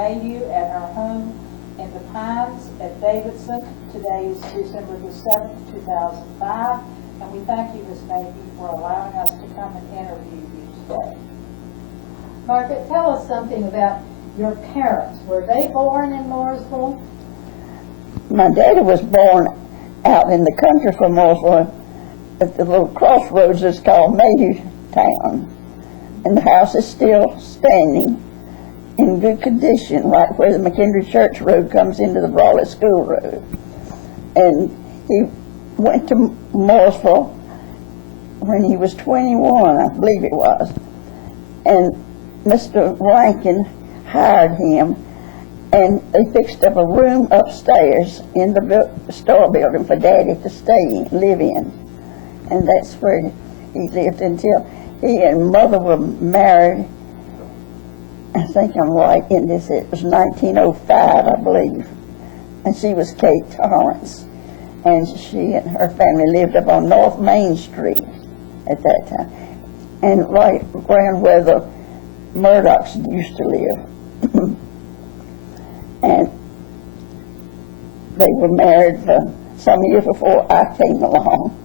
Mayhew at her home in the Pines at Davidson. Today is December the 7th, 2005, and we thank you, Ms. Mayhew, for allowing us to come and interview you today. Margaret, tell us something about your parents. Were they born in Mooresville? My daddy was born out in the country from Mooresville at the little crossroads that's called Mayhew Town. And the house is still standing in good condition, right where the McKendree Church Road comes into the Brawley School Road. And he went to Mooresville when he was 21, I believe it was. And Mr. Rankin hired him, and they fixed up a room upstairs in the store building for Daddy to live in. And that's where he lived until he and Mother were married. I think I'm right in this. It was 1905, I believe. And she was Kate Torrance. And she and her family lived up on North Main Street at that time. And right around where the Murdochs used to live. And they were married for some years before I came along.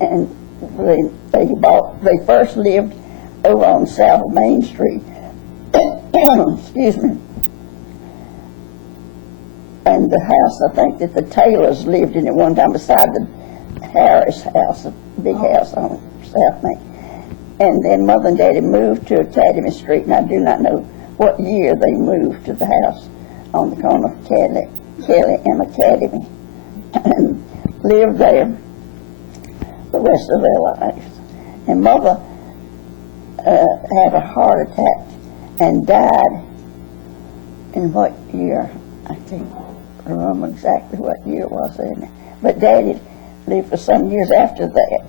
And they first lived over on South Main Street. Excuse me. And the house, I think that the Taylors lived in at one time beside the Harris house, a big house on South Main. And then Mother and Daddy moved to Academy Street, and I do not know what year they moved to the house on the corner of Kelly and Academy, and lived there the rest of their lives. And Mother had a heart attack and died in what year? I can't remember exactly what year it was in. But Daddy lived for some years after that.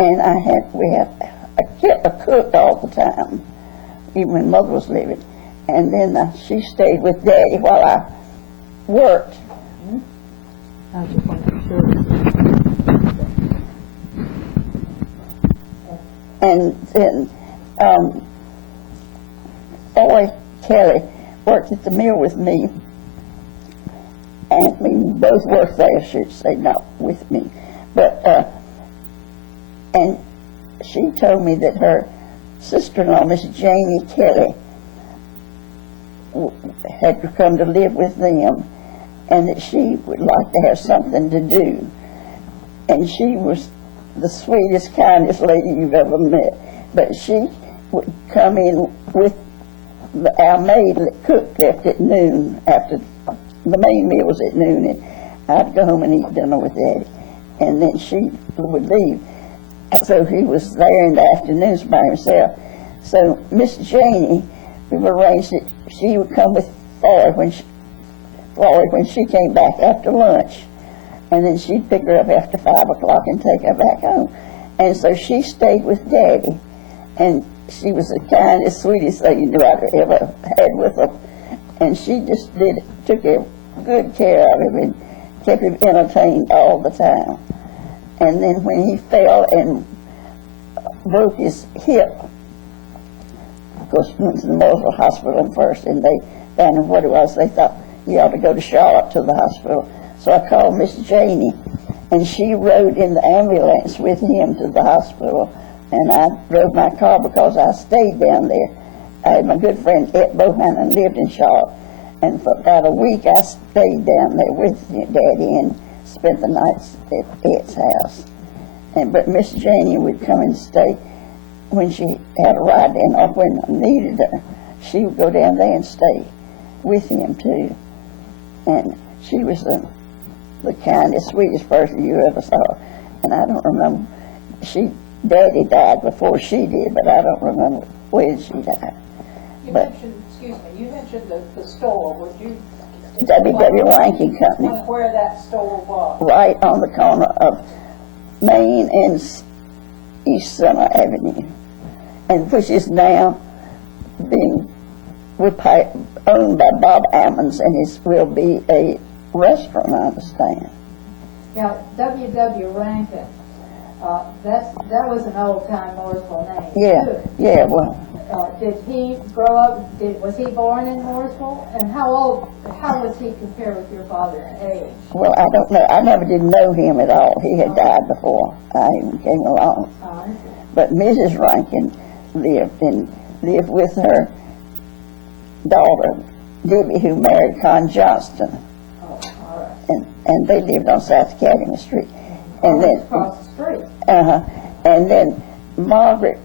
And I kept a cook all the time, even when Mother was living. And then she stayed with Daddy while I worked. I just want to be sure. And then Boy Kelly worked at the mill with me. And we both worked there, I should say, not with me. But and she told me that her sister-in-law, Miss Janie Kelly, had come to live with them, and that she would like to have something to do. And she was the sweetest, kindest lady you've ever met. But she would come in with our maid cook left at noon, after the main meal was at noon, and I'd go home and eat dinner with Daddy. And then she would leave. So he was there in the afternoons by himself. So Miss Janie, we've arranged that she would come with Floyd when she came back after lunch. And then she'd pick her up after 5 o'clock and take her back home. And so she stayed with Daddy. And she was the kindest, sweetest thing I'd ever had with her. And she just took good care of him and kept him entertained all the time. And then when he fell and broke his hip, of course, went to the Mooresville Hospital first, and they found out what it was. They thought he ought to go to Charlotte to the hospital. So I called Miss Janie, and she rode in the ambulance with him to the hospital, and I drove my car because I stayed down there. I had my good friend Ed Bohannon lived in Charlotte, and for about a week I stayed down there with Daddy and spent the nights at Ed's house. But Miss Janie would come and stay when she had a ride in, or when I needed her. She would go down there and stay with him too. And she was the kindest, sweetest person you ever saw. And I don't remember, Daddy died before she did, but I don't remember when she died. You mentioned the store. Would you W.W. Rankin Company. Where that store was? Right on the corner of Main and East Summer Avenue, and which is now being owned by Bob Ammons, and it will be a restaurant, I understand. Now, W.W. Rankin, that was an old-time Mooresville name. Yeah, too. yeah, well. Did he grow up, was he born in Mooresville? And how was he compared with your father in age? Well, I don't know. I never did know him at all. He had died before I even came along. I see. But Mrs. Rankin lived with her daughter, Debbie, who married Con Johnston. Oh, all right. And they lived on South Academy Street. And then, across the street. and then Margaret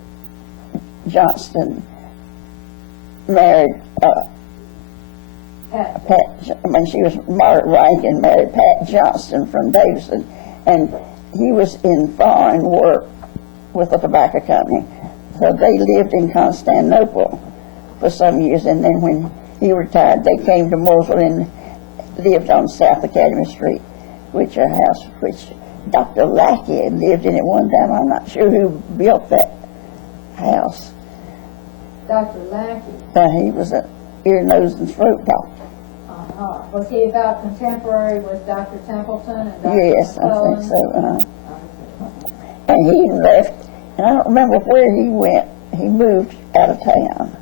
Johnston married when she was Margaret Rankin married Pat Johnston from Davidson, and he was in foreign work with a tobacco company. So they lived in Constantinople for some years, and then when he retired, they came to Mooresville and lived on South Academy Street, which a house which Dr. Lackey had lived in at one time. I'm not sure who built that house. Dr. Lackey. He was an ear, nose, and throat doctor. Was he about contemporary with Dr. Templeton and Dr. Yes, I McClellan? think so. And he left, and I don't remember where he went. He moved out of town.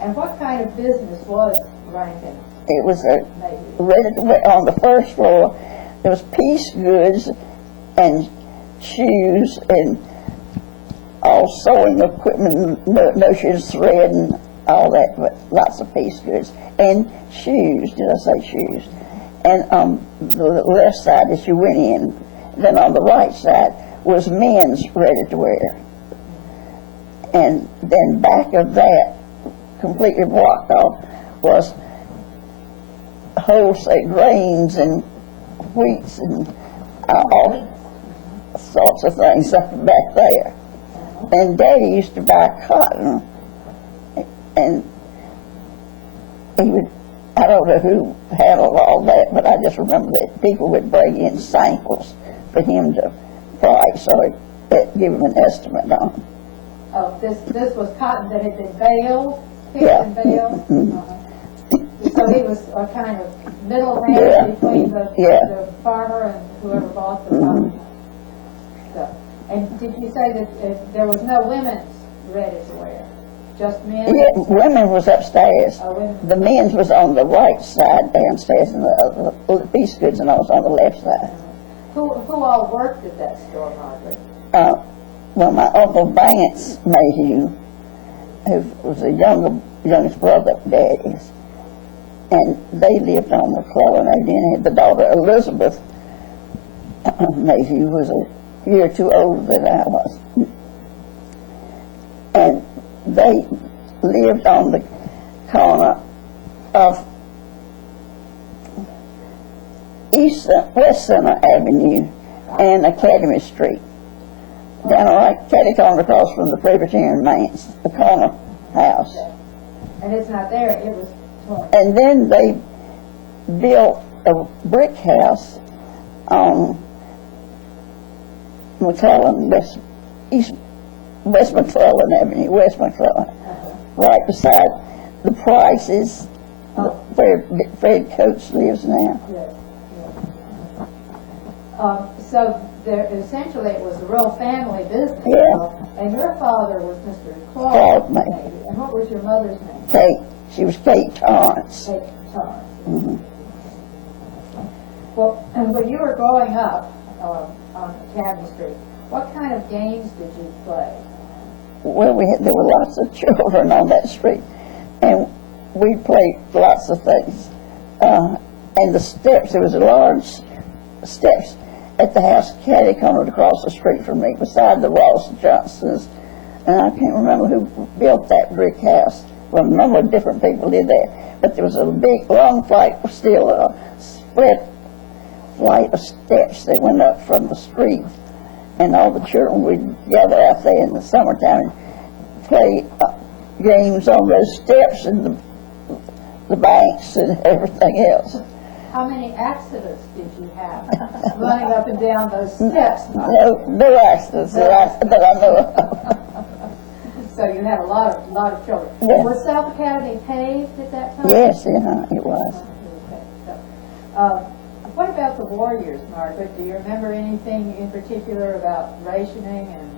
And what kind of business was Rankin? It was a Maybe. on the first floor. There was piece goods and shoes and all sewing equipment, notions, thread, and all that, but lots of piece goods and shoes. Did I say shoes? And on the left side as you went in, then on the right side was men's ready-to-wear, and then back of that, completely blocked off, was wholesale grains and wheats and all sorts of things up back there. And Daddy used to buy cotton, and he would, I don't know who handled all that, but I just remember that people would bring in samples for him to price or give him an estimate on. Oh, this was cotton that had been baled, picked Yeah. and baled? So he was a kind of middleman Yeah. between the farmer and whoever bought the cotton. So, and did you say that there was no women's ready-to-wear? Just men? Yeah, women was upstairs. Oh, women. The men's was on the right side downstairs, and the piece goods and all was on the left side. Who all worked at that store, Margaret? Well, my Uncle Vance Mayhew, who was the youngest brother of Daddy's, and they lived on McClellan. They then had the daughter Elizabeth Mayhew, who was a year or two older than I was. And they lived on the corner of West Center Avenue and Academy Street, down right catty-corner across from the Presbyterian Manse, the corner house. And it's not there, it was torn. And then they built a brick house on McClellan, West McClellan Avenue, West McClellan, right beside the Prices, where Fred Coates lives now. Yes, yes. So essentially it was a real family business. Yeah. And your father was Mr. Claude Claude Mayhew. Mayhew. And what was your mother's name? Kate, she was Kate Torrance. Kate Torrance. Mm-hmm. Well, and when you were growing up on Academy Street, what kind of games did you play? Well, there were lots of children on that street, and we played lots of things. And the steps, there was a large steps at the house catty-cornered across the street from me, beside the Ross Johnsons, and I can't remember who built that brick house. Well, a number of different people did that, but there was a big, long flight, still a split flight of steps that went up from the street, and all the children would gather out there in the summertime and play games on those steps and the banks and everything else. How many accidents did you have running up and down those steps? No accidents that I know of. So you had a lot of children. Yeah. Was South Academy paved at that time? Yes, it was. Okay. So, what about the war years, Margaret? Do you remember anything in particular about rationing and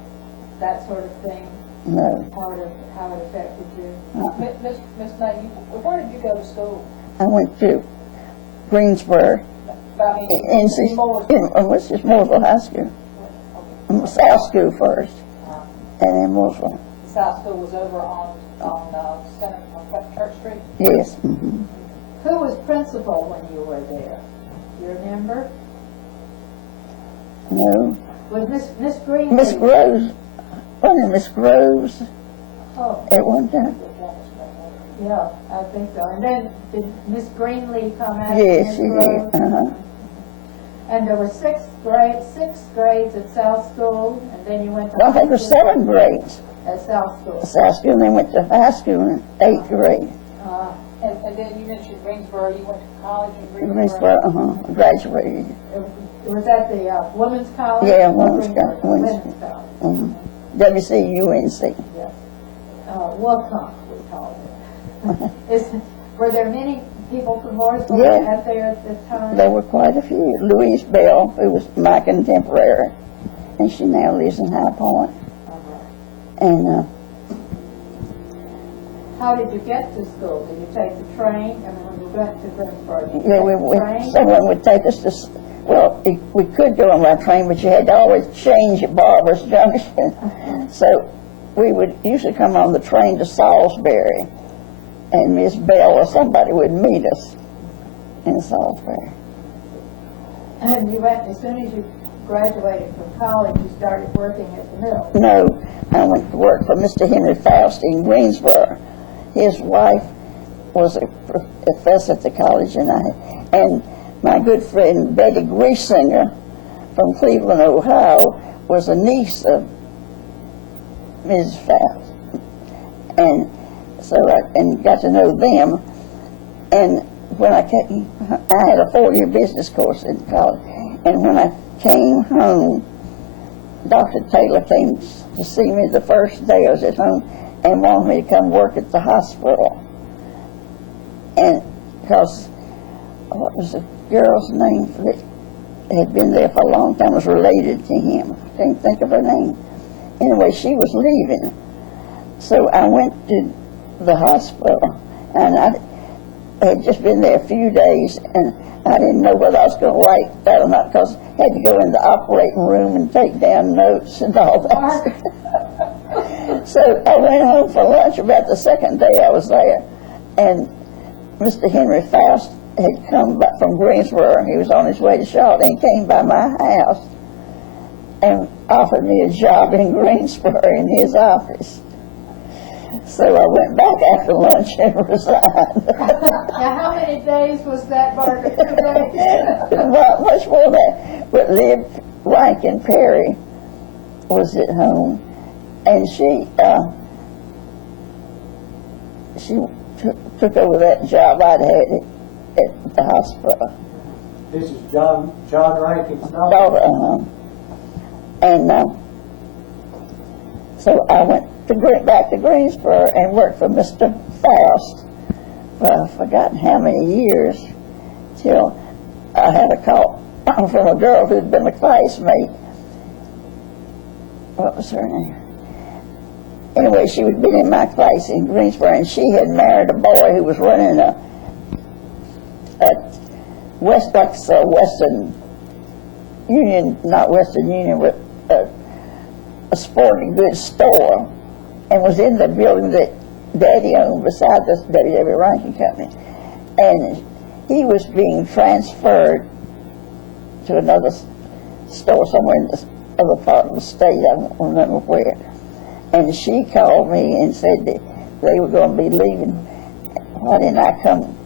that sort of thing, No. how it affected you? Miss Mayhew, where did you go to school? I went to Greensboro, I mean, which is Mooresville High School. South School first, and then Mooresville. The South School was over on Church Street? Yes. Mm-hmm. Who was principal when you were there? You remember? No. Was Miss Green? Miss Groves, wasn't it Miss Groves Oh, at one time? yeah, I think so. And then did Miss Greenlee come out? Yes, Miss she did. Groves? Uh-huh. And there were six grades at South School, and then you went to. Well, I think it was 7 grades. At South School. South School, and then went to high school in 8th grade. And then you mentioned Greensboro, you went to college in Greensboro, graduated. It was at the Women's College? Yeah, Or Women's Greensboro? College. Women's College, WCUNC. yes. WCUNC, we call it. Were there many people from Mooresville Yeah. out there at the time? There were quite a few. Louise Bell, who was my contemporary, and she now lives in High Point. And How did you get to school? Did you take the train? I mean, when you went to Greensboro, did you yeah, take the train? someone would take us to. Well, we could go on that train, but you had to always change at Barbara's Junction. So we would usually come on the train to Salisbury, and Miss Bell or somebody would meet us in Salisbury. And you went, as soon as you graduated from college, you started working at the mill. No, I went to work for Mr. Henry Faust in Greensboro. His wife was a professor at the college, and my good friend Betty Griesinger from Cleveland, Ohio, was a niece of Mrs. Faust. And so I got to know them. And when I had a 4-year business course in college, and when I came home, Dr. Taylor came to see me the first day I was at home and wanted me to come work at the hospital. And because, what was the girl's name that had been there for a long time, was related to him? I can't think of her name. Anyway, she was leaving. So I went to the hospital, and I had just been there a few days, and I didn't know whether I was going to like that or not, because I had to go in the operating room and take down notes and all that. So I went home for lunch about the second day I was there, and Mr. Henry Faust had come back from Greensboro. He was on his way to Charlotte, and he came by my house and offered me a job in Greensboro in his office. So I went back after lunch and resigned. Now, how many days was that, Margaret? 2 days? Not much more than that. But Liv Rankin Perry was at home, and she took over that job I'd had at the hospital. This is John Rankin's Daughter, and so I went back to Greensboro and worked for Mr. Faust for I've forgotten how many years, till I had a call from a girl who'd been a classmate. What was her name? Anyway, she had been in my class in Greensboro, and she had married a boy who was running a Western Union, not Western Union, but a sporting goods store, and was in the building that Daddy owned beside the W.W. Rankin Company. And he was being transferred to another store somewhere in the other part of the state, I don't remember where. And she called me and said that they were going to be leaving. Why didn't I come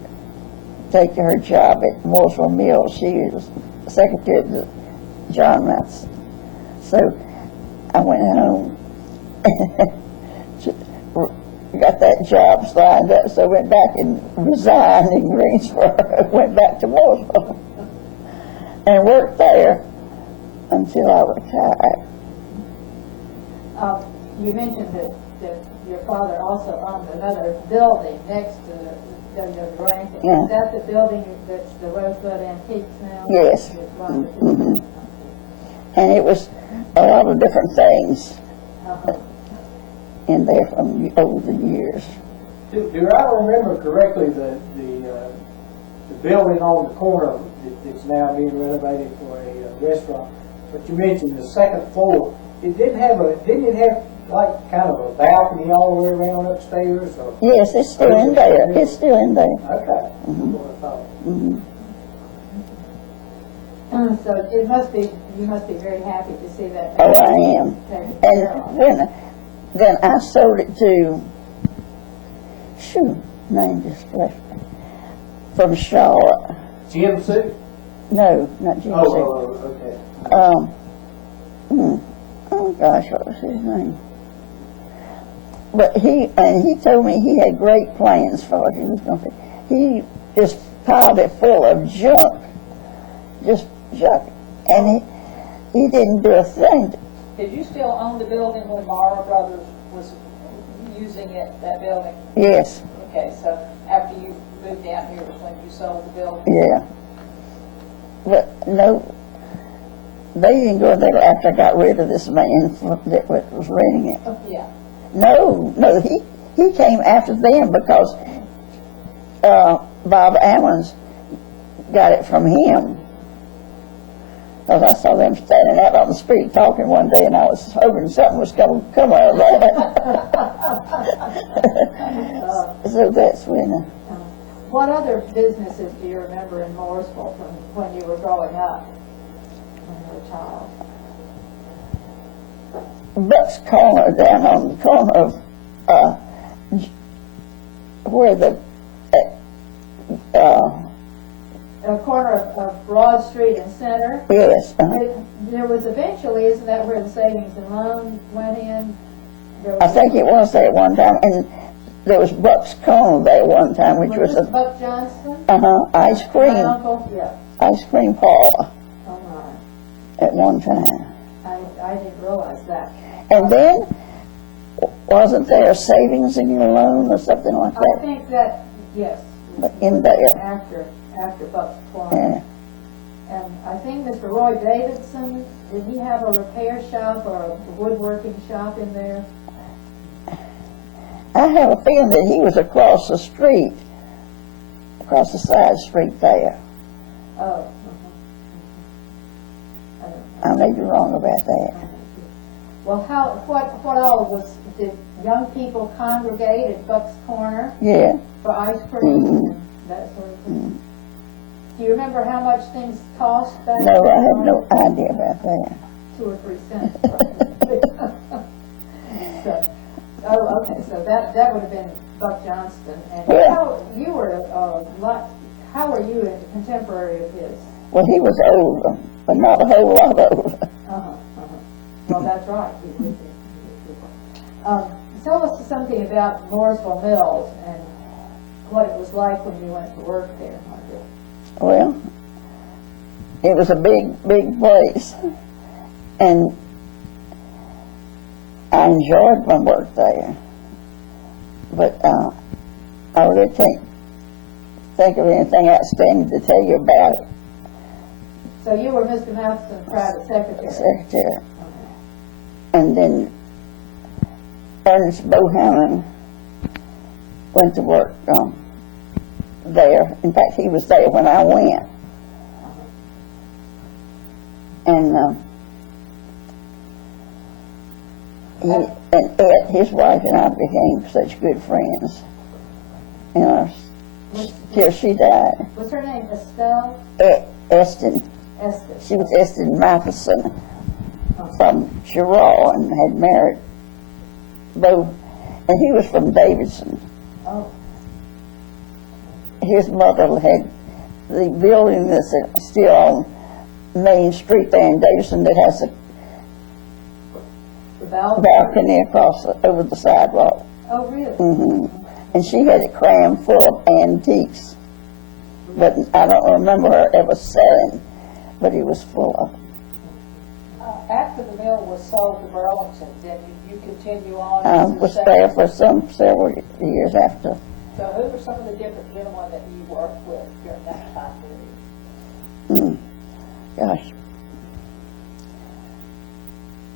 take her job at Mooresville Mills? She was secretary to John Matson. So I went home, got that job signed up, so I went back and resigned in Greensboro, went back to Mooresville, and worked there until I retired. You mentioned that your father also owned another building next to the W.W. Rankin. Yeah. Is that the building that's the Rosebud Antiques now? Yes. It's one of the- Mm-hmm. And it was a lot of different things. in there from over the years. Do I remember correctly the building on the corner that's now being renovated for a restaurant? But you mentioned the second floor. Didn't it have like kind of a balcony all the way around upstairs? Or? Yes, it's still in there. It's still in there. Okay. That's what I thought. So you must be very happy to see that. Oh, I am. taken care of. And then I sold it to, name just left me, from Charlotte. Jim Sue? No, not Jim. Okay. Oh gosh, what was his name? But he told me he had great plans for it. He was going to, he just piled it full of junk, just junk, and he didn't do a thing. Did you still own the building when Mara Brothers was using it, that building? Yes, Okay, so after you moved down here was when you sold the building? yeah. But no, they didn't go there after I got rid of this man that was renting it. Oh, yeah. No, he came after them because Bob Allen's got it from him. Because I saw them standing out on the street talking one day, and I was hoping something was going to come out of that. So that's when. What other businesses do you remember in Mooresville from when you were growing up, when you were a child? Buck's Corner, down on the corner of where the A corner of Broad Street and Center. yes, There was eventually, isn't that where the savings and loan went in? There was I think it was there one time, and there was Buck's Corner there one time, which was this a Buck Johnston? ice My cream uncle, yeah. ice cream parlor Oh at one time. my, I didn't realize that. And then, wasn't there a savings in your loan or something like I that think that, yes. in there? After Buck's Corner. Yeah. And I think Mr. Roy Davidson, did he have a repair shop or a woodworking shop in there? I have a feeling that he was across the street, across the side street there. Oh. I may be wrong about that. Well, what all did young people congregate at Buck's Corner Yeah. for ice cream and that sort of thing? Do you remember how much things cost back then? No, I have no idea about that. 2 or 3 cents. Probably. Oh, okay, so that would have been Buck Johnston. And Yeah. how were you a contemporary of his? Well, he was older, but not a whole lot older. Well, that's right. Tell us something about Mooresville Mills and what it was like when you went to work there, Margaret. Well, it was a big place, and I enjoyed my work there. But I really can't think of anything outstanding to tell you about it. So you were Mr. Matheson's private secretary. Secretary. And then Ernest Bohannon went to work there. In fact, he was there when I went. And Ed, his wife, and I became such good friends. And till she died. Was her name Estelle? Eston. Esther. She was Eston Matheson from Chiraw and had married both. And he was from Davidson. Oh. His mother had the building that's still on Main Street there in Davidson that has a The Val? balcony across over the sidewalk. Oh, really? And she had it crammed full of antiques. But I don't remember her ever selling, but it was full of them. After the mill was sold to Burlington, did you continue on? I as the was secretary? there for several years after. So who were some of the different gentlemen that you worked with during that time period? Gosh.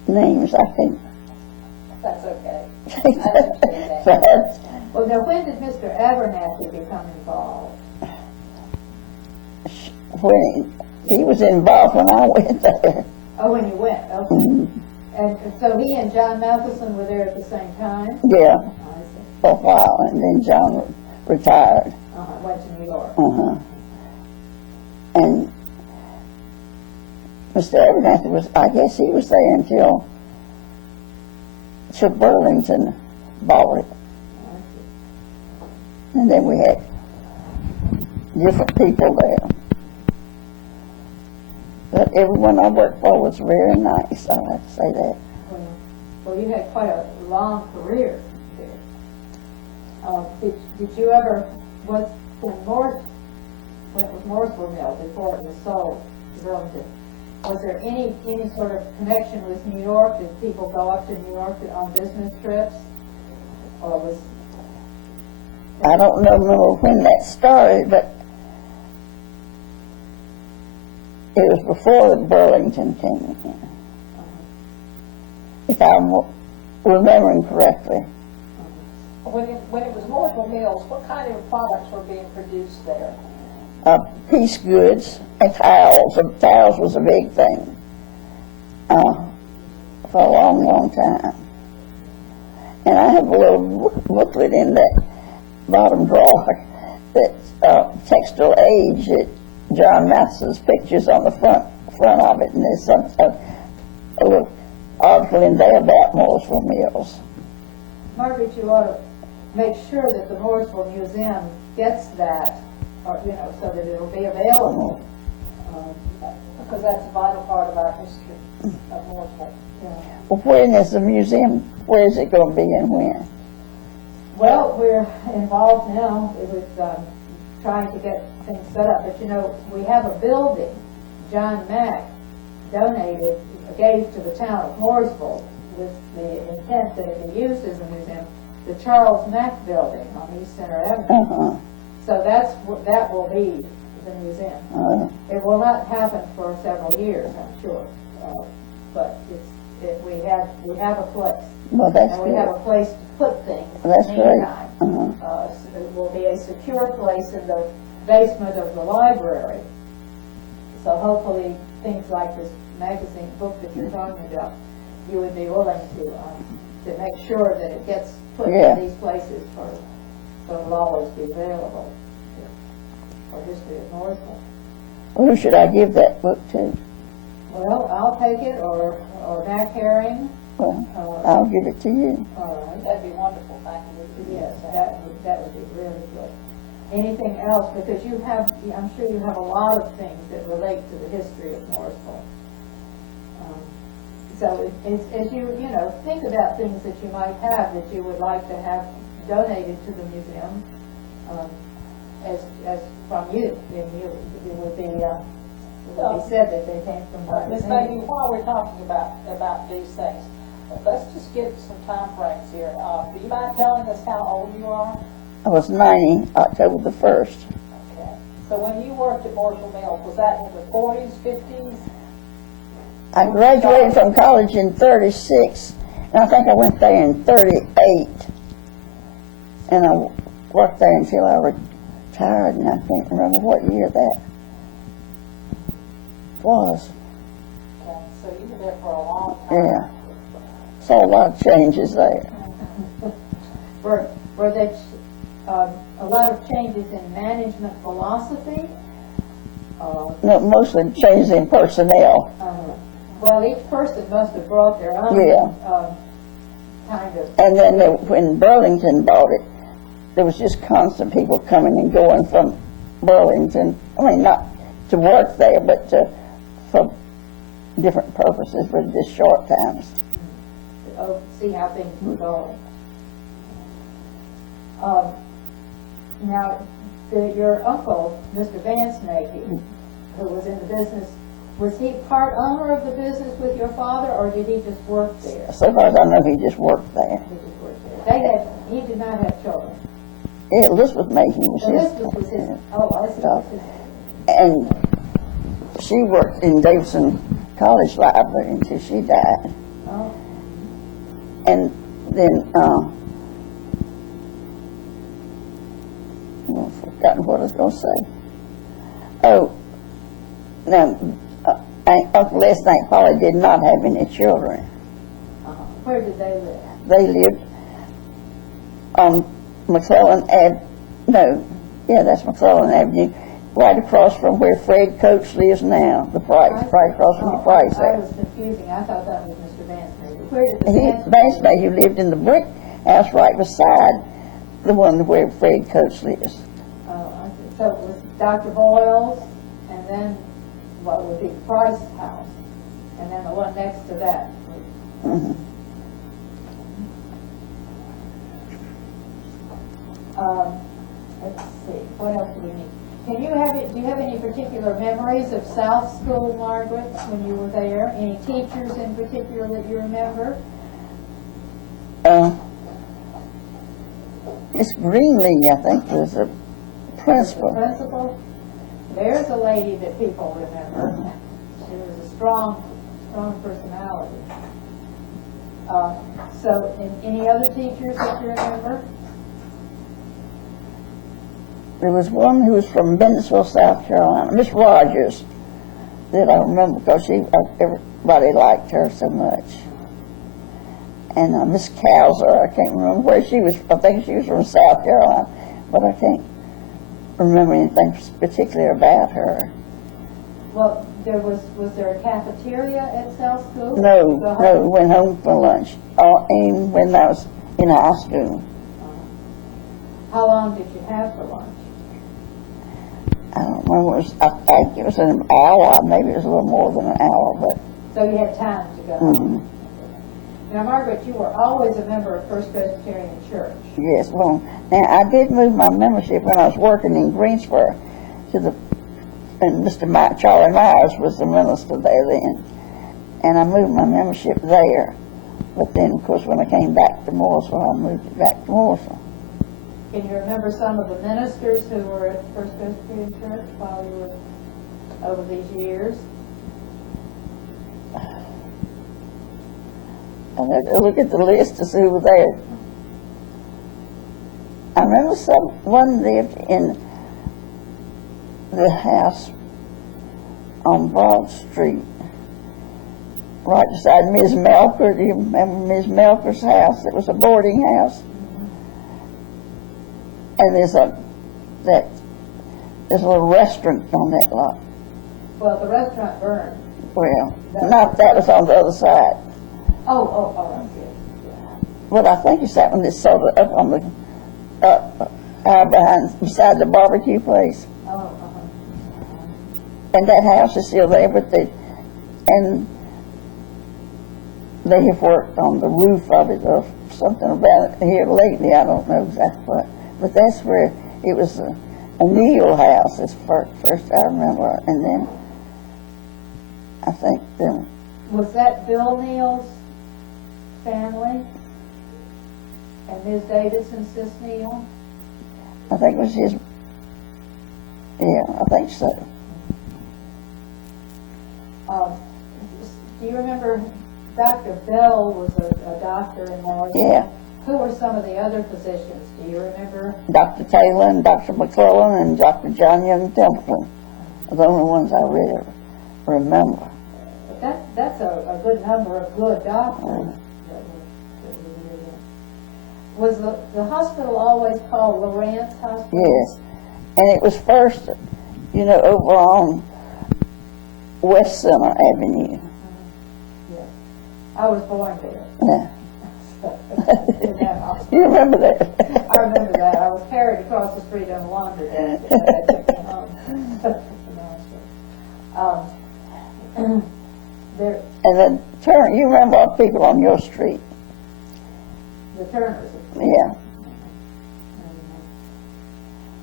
Names, I think. That's okay. I understand that. But Well, now, when did Mr. Abernathy become involved? when he was involved when I went there. Oh, when you went, okay. And so he and John Matheson were there at the same time? Yeah, Oh, I see. for a while, and then John retired. Went to New York. And Mr. Abernathy was, I guess he was there until Burlington bought it. I see. And then we had different people there. But everyone I worked for was very nice, I have to say that. Well, you had quite a long career there. Did you ever, when it was Morrisville Mill, before it was sold to Burlington, was there any sort of connection with New York? Did people go up to New York on business trips? Or was... I don't remember when that started, but it was before Burlington came in, if I'm remembering correctly. When it was Morrisville Mills, what kind of products were being produced there? Piece goods and towels. Towels was a big thing for a long, long time. And I have a little booklet in that bottom drawer that Textile Age, that John Matheson's pictures on the front of it, and there's some a little article in there about Morrisville Mills. Margaret, you ought to make sure that the Morrisville Museum gets that, or, so that it'll be available. Because that's a vital part of our history of Morrisville. Well, when is the museum, where is it going to be and when? Well, we're involved now with trying to get things set up, but we have a building John Mack gave to the town of Mooresville with the intent that it be used as a museum, the Charles Mack Building on East Center Avenue. So that will be the museum. It will not happen for several years, I'm sure, but we have a place. Well, that's And we good. have a place to put things in That's the great. meantime. So it will be a secure place in the basement of the library. So hopefully, things like this magazine book that you're talking about, you would be willing to make sure that it gets put in these places so it'll always be available for history of Northville. Who should I give that book to? Well, I'll take it, or Mac Herring. Well, I'll give it to you. All right. That'd be wonderful, thank you. Yes, that would be really good. Anything else, because I'm sure you have a lot of things that relate to the history of Morrisville. So as you think about things that you might have that you would like to have donated to the museum, as from you, then it would be said that they came from the Ms. museum. Mayhew, while we're talking about these things, let's just get some time frames here. Do you mind telling us how old you are? I was 90, October the 1st. Okay. So when you worked at Morrisville Mills, was that in the 40s, 50s? I graduated from college in 36, and I think I went there in 38. And I worked there until I retired, and I can't remember what year that was. Okay. So you were there for a long time. Yeah. Saw a lot of changes there. Were there a lot of changes in management philosophy? No, mostly changes in personnel. Well, each person must have brought their own kind of. And then when Burlington bought it, there was just constant people coming and going from Burlington. I mean, not to work there, but for different purposes, for just short times. See how things were going. Now, your uncle, Mr. Vance Mayhew, who was in the business, was he part owner of the business with your father, or did he just work there? So far as I know, he just worked there. He just worked there. He did not have children. Yeah, Elizabeth Mayhew was his. Elizabeth was his. Oh, I see. Stuff. And she worked in Davidson College Library until she died. Oh, And then, I've forgotten what I was going to say. Oh, now, Uncle Les and Aunt Polly did not have any children. Where did they live? They lived on McClellan Ave, no, yeah, that's McClellan Avenue, right across from where Fred Coates lives now, the Price, right across from the Price I there. was confusing, I thought that was Mr. Vance maybe. Where did the Vance Mayhew lived in the brick house right beside the one where Fred Coates lives. Oh, I see. So it was Dr. Boyle's, and then what would be Price House, and then the one next to that. Mhm. Let's see, what else do we need? Do you have any particular memories of South School, Margaret, when you were there? Any teachers in particular that you remember? Miss Greenlee, I think, was the The principal. principal? There's a lady that people remember. She was a strong personality. So, any other teachers that you remember? There was one who was from Bennettsville, South Carolina, Miss Rogers, that I remember because everybody liked her so much. And Miss Cowser, I can't remember where she was. I think she was from South Carolina, but I can't remember anything particular about her. Well, was there a cafeteria at South School? No, we went home for lunch, and when I was in high school. How long did you have for lunch? I don't remember, I think it was an hour, maybe it was a little more than an hour, but, So you had time to go. mhm. Now, Margaret, you were always a member of First Presbyterian Church. Yes, well, now, I did move my membership when I was working in Greensboro and Charlie Myers was the minister there then, and I moved my membership there, but then, of course, when I came back to Mooresville, I moved it back to Mooresville. Can you remember some of the ministers who were at First Presbyterian Church while you were over these years? I had to look at the list to see who was there. I remember one lived in the house on Broad Street, right beside Ms. Melker. Do you remember Ms. Melker's house? It was a boarding house. And there's a little restaurant on that lot. Well, the restaurant burned. Well, not that was on the other side. Oh, I see. But I think it's that one that's sort of up on the beside the barbecue place. Oh, And that house is still there, but they have worked on the roof of it or something about it here lately. I don't know exactly what. But that's where it was a Neal house. That's first I remember, and then I think then. Was that Bill Neal's family? And Ms. Davidson, Sis Neal? I think it was his. Yeah, I think so. Do you remember Dr. Bell was a doctor in Morrison? Yeah. Who were some of the other physicians? Do you remember? Dr. Taylor and Dr. McClellan and Dr. John Young Templeton are the only ones I really remember. But that's a good number of good doctors. Was the hospital always called Lawrence Hospital? Yes. And it was first, over on West Center Avenue. Yes. I was born there. Yeah. In that hospital. You remember that? I remember that. I was carried across the street on laundry day. There, And then you remember all the people on your street? the Turners. Yeah.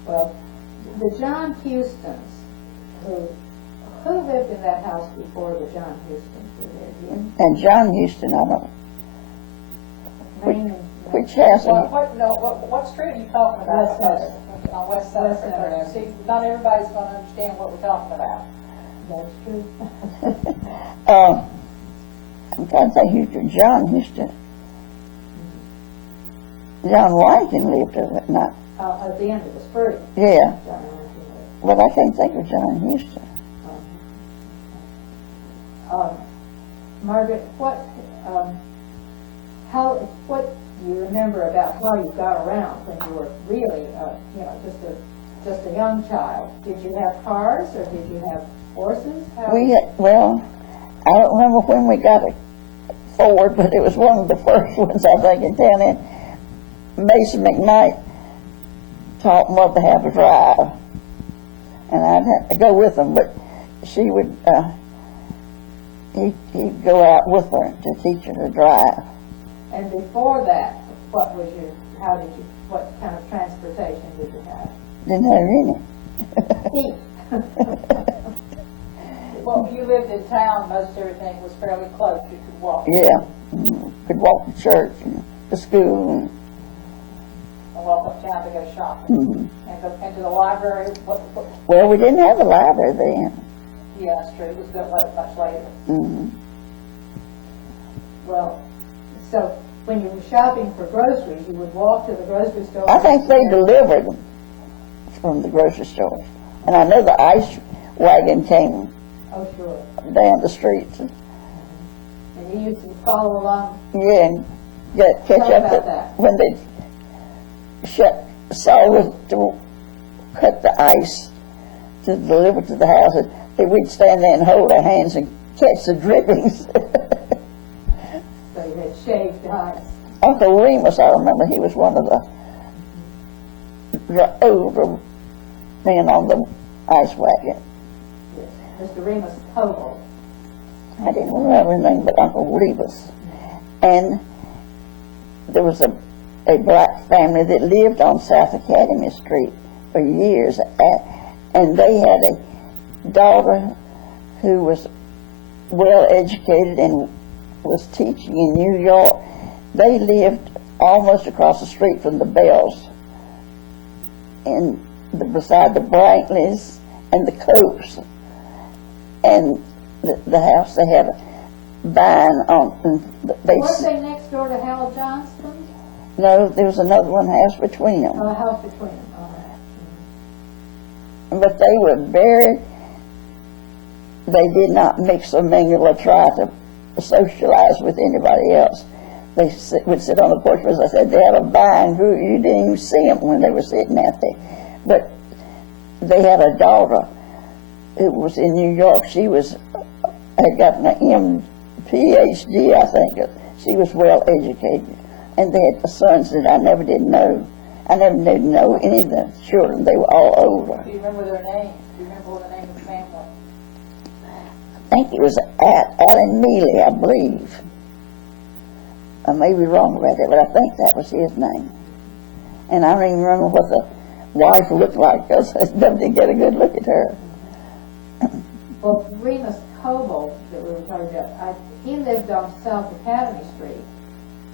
Well, the John Hustons, who lived in that house before the John Hustons were there? Do you And John Houston, I don't know. name and- Which house? What street are you talking about? West Center. On West West Center. Center. See, not everybody's gonna understand what we're talking about. That's true. I'm trying to think Houston, John Houston. John Rankin lived over at night. At the end of the street. Yeah, John Rankin lived. but I can't think of John Houston. Margaret, what do you remember about how you got around when you were really, just a young child? Did you have cars or did you have horses? Well, I don't remember when we got a Ford, but it was one of the first ones, I think, in town. And Mason McKnight taught Mother how to drive, and I'd have to go with them, but she would, he'd go out with her to teach her to drive. And before that, what kind of transportation did you have? Didn't have any. Feet. Well, if you lived in town, most everything was fairly close, you could walk. Yeah, could walk to church and to school. And walk uptown to go shopping. And go into the library, Well, we didn't have a library then. yeah, that's true, it was built much later. Well, so when you were shopping for groceries, you would walk to the grocery store? I think they delivered them from the grocery stores. And I know the ice wagon came Oh, sure. down the streets. And you used to follow along? Yeah, and catch Tell up about that. when they saw to cut the ice to deliver to the houses. We'd stand there and hold our hands and catch the drippings. So you had shaved ice. Uncle Remus, I remember, he was one of the older men on the ice wagon. Yes. Mr. Remus Coble. I didn't remember his name, but Uncle Remus. And there was a black family that lived on South Academy Street for years, and they had a daughter who was well educated and was teaching in New York. They lived almost across the street from the Bells, and beside the Brankleys and the Copes, and the house they had a vine on. And Weren't they next door to Hal Johnston? No, there was another one house between them. A house between them. But they were they did not mix or mingle or try to socialize with anybody else. They would sit on the porch, as I said, they had a vine grew, you didn't even see them when they were sitting out there. But they had a daughter who was in New York. She had gotten an PhD, I think. She was well educated. And they had sons that I never did know. I never did know any of the children. They were all older. Do you remember their names? Do you remember the name of the family? I think it was Alan Mealy, I believe. I may be wrong about it, but I think that was his name. And I don't even remember what the wife looked like, because I never did get a good look at her. Well, Remus Coble, that we were talking about, he lived on South Academy Street.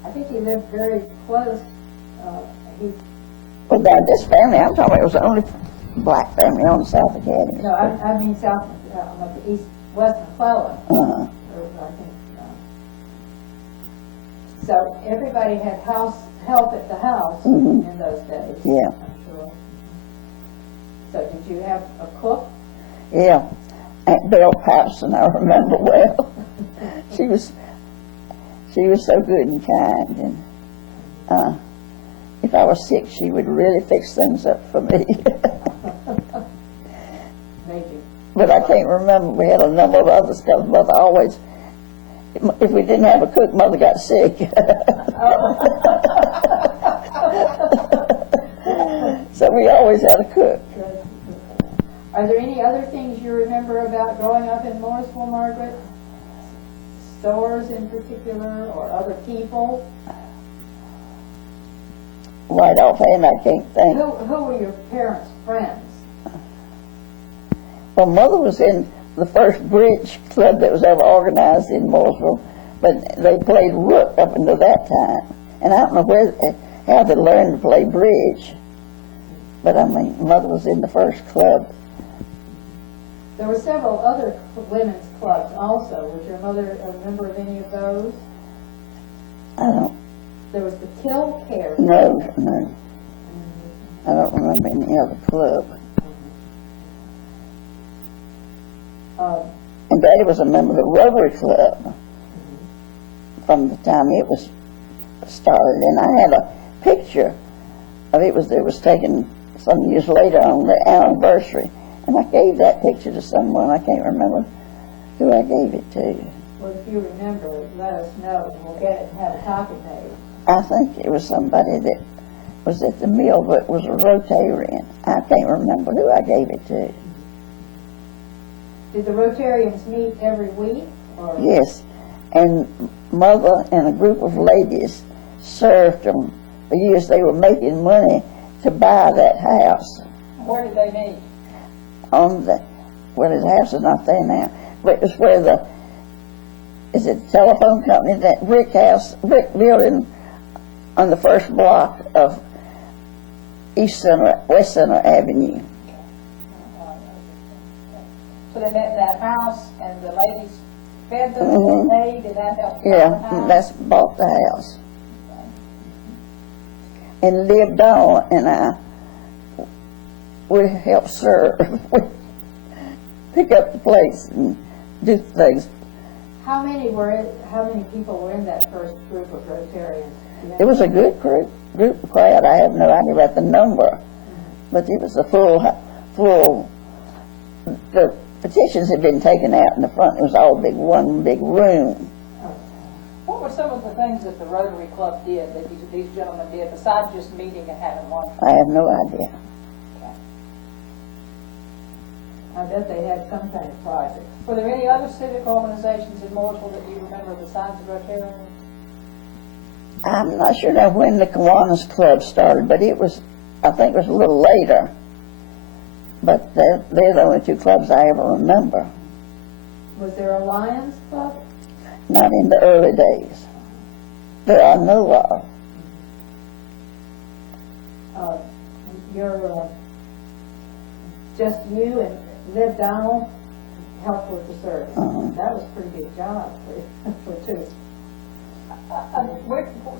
I think he lived very close. Well, now, this family I'm talking about was the only black family on South Academy. No, I mean south, west McClellan. Uh-huh. So everybody had help at the house Mhm. in those days. Yeah. I'm sure. So did you have a cook? Yeah, Aunt Belle Patterson, I remember well. She was so good and kind, and if I was sick, she would really fix things up for me. Made you. But I can't remember. We had a number of others because Mother always, if we didn't have a cook, Mother got sick. So we always had a cook. Are there any other things you remember about growing up in Morrisville, Margaret? Stores in particular, or other people? Right offhand, I can't think. Who were your parents' friends? Well, Mother was in the first bridge club that was ever organized in Morrisville, but they played rook up until that time. And I don't know how they learned to play bridge. But I mean, Mother was in the first club. There were several other women's clubs also. Was your mother a member of any of those? I don't there was the Till Care. No, no. I don't remember any other club. And Daddy was a member of the Rotary Club from the time it was started. And I had a picture of it was taken some years later on the anniversary. And I gave that picture to someone. I can't remember who I gave it to. Well, if you remember, let us know, and we'll get it and have a copy made. I think it was somebody that was at the mill, but was a Rotarian. I can't remember who I gave it to. Did the Rotarians meet every week? Or? Yes, and Mother and a group of ladies served them for years. They were making money to buy that house. Where did they meet? On the, well, his house is not there now, but it was where the, is it the telephone company, that brick house, brick building on the first block of West Center Avenue. So they met in that house, and the ladies fed them, Mhm. and they ate, and that helped buy Yeah, the house? that's bought the house. And lived on, and I would help serve, pick up the plates and do things. How many people were in that first group of Rotarians? It was a good crowd. I have no idea about the number, but it was a full. The petitions had been taken out in the front. It was all one big room. What were some of the things that the Rotary Club did, that these gentlemen did, besides just meeting and having lunch? I have no idea. I bet they had some kind of project. Were there any other civic organizations in Mooresville that you remember besides the Rotarians? I'm not sure now when the Kiwanis Club started, but it was, I think it was a little later. But they're the only two clubs I ever remember. Was there a Lions Club? Not in the early days that I know of. Just you and Liv Donald helped with the service. Uh-huh. That was a pretty big job for two.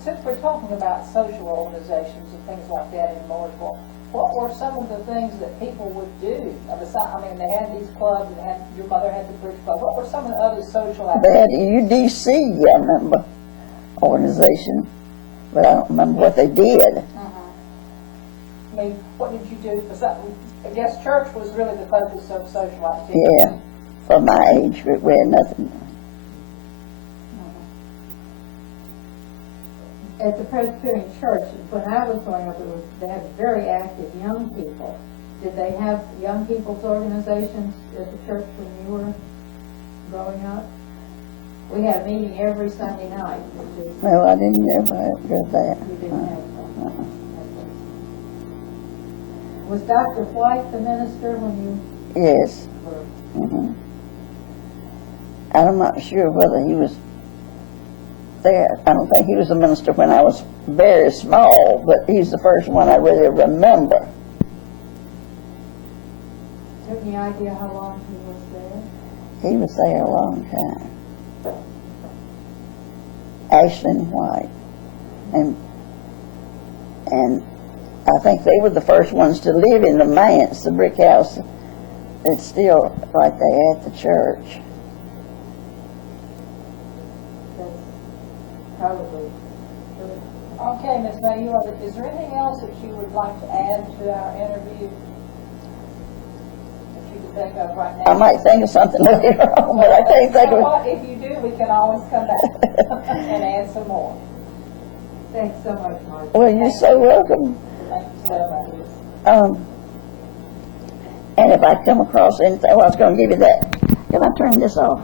Since we're talking about social organizations and things like that in Mooresville, what were some of the things that people would do? They had these clubs, and your mother had the bridge club. What were some of the other social They had activities? a UDC, I remember, organization, but I don't remember what they did. I mean, what did you do? I guess church was really the focus of social activity. Yeah, for my age group, we had nothing. At the Presbyterian Church, when I was growing up, they had very active young people. Did they have young people's organizations at the church when you were growing up? We had a meeting every Sunday night. No, I didn't ever go there. You didn't have one. Was Dr. White the minister when you Yes. were? Mm-hmm. I'm not sure whether he was there. I don't think he was a minister when I was very small, but he's the first one I really remember. Do you have any idea how long he was there? He was there a long time. Ashland White. And I think they were the first ones to live in the manse, the brick house that's still right there at the church. That's probably true. Okay, Ms. Mayhew, is there anything else that you would like to add to our interview that you could think of right now? I might think of something later on, but I can't think You know of what? If you do, we can always come back and add some more. Thanks so much, Margaret. Well, you're so welcome. Thank you so much. And if I come across anything, I was going to give you that. Can I turn this off?